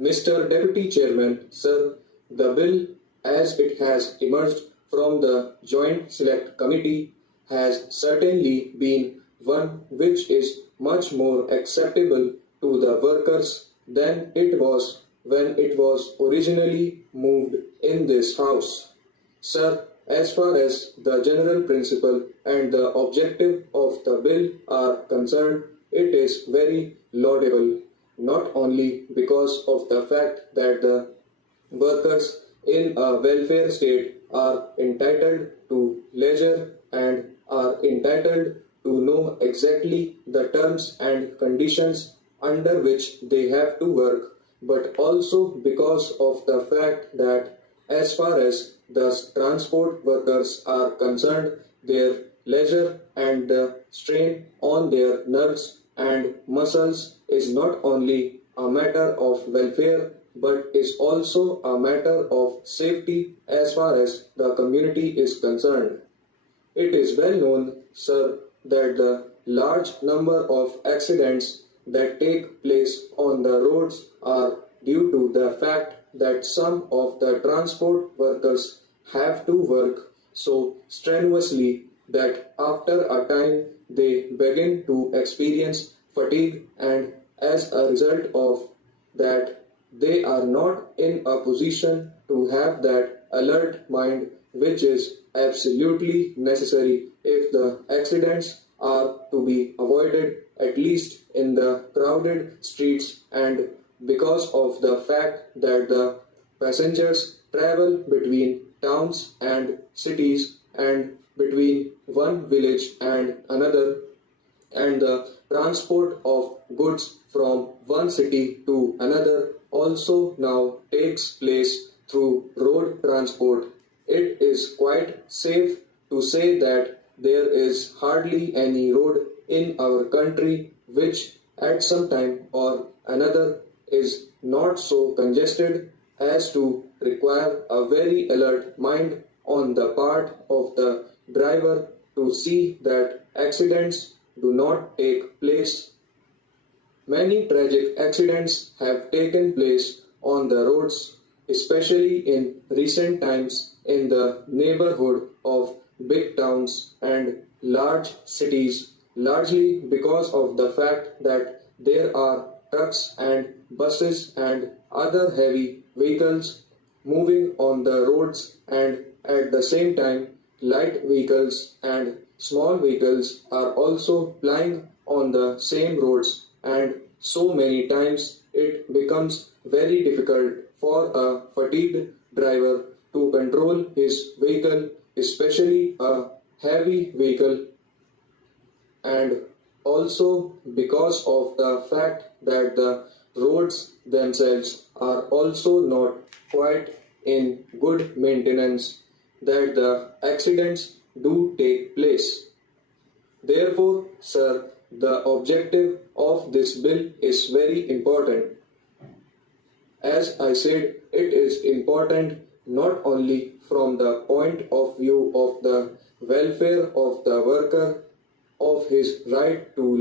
Mr. Deputy Chairman, sir, the bill as it has emerged from the Joint Select Committee has certainly been one which is much more acceptable to the workers than it was when it was originally moved in this House. Sir, as far as the general principle and the objective of the bill are concerned, it is very laudable, not only because of the fact that the workers in a welfare state are entitled to leisure and are entitled to know exactly the terms and conditions under which they have to work, but also because of the fact that as far as the transport workers are concerned, their leisure and the strain on their nerves and muscles is not only a matter of welfare but is also a matter of safety as far as the community is concerned. It is well known, sir, that the large number of accidents that take place on the roads are due to the fact that some of the transport workers have to work so strenuously that after a time they begin to experience fatigue, and as a result of that they are not in a position to have that alert mind which is absolutely necessary if the accidents are to be avoided, at least in the crowded streets, and because of the fact that the passengers travel between towns and cities and between one village and another, and the transport of goods from one city to another also now takes place through road transport. It is quite safe to say that there is hardly any road in our country which at some time or another is not so congested as to require a very alert mind on the part of the driver to see that accidents do not take place. Many tragic accidents have taken place on the roads, especially in recent times in the neighborhood of big towns and large cities, largely because of the fact that there are trucks and buses and other heavy vehicles moving on the roads, and at the same time light vehicles and small vehicles are also plying on the same roads, and so many times it becomes very difficult for a fatigued driver to control his vehicle, especially a heavy vehicle, and also because of the fact that the roads themselves are also not quite in good maintenance, that the accidents do take place. Therefore, sir, the objective of this bill is very important. As I said, it is important not only from the point of view of the welfare of the worker, of his right to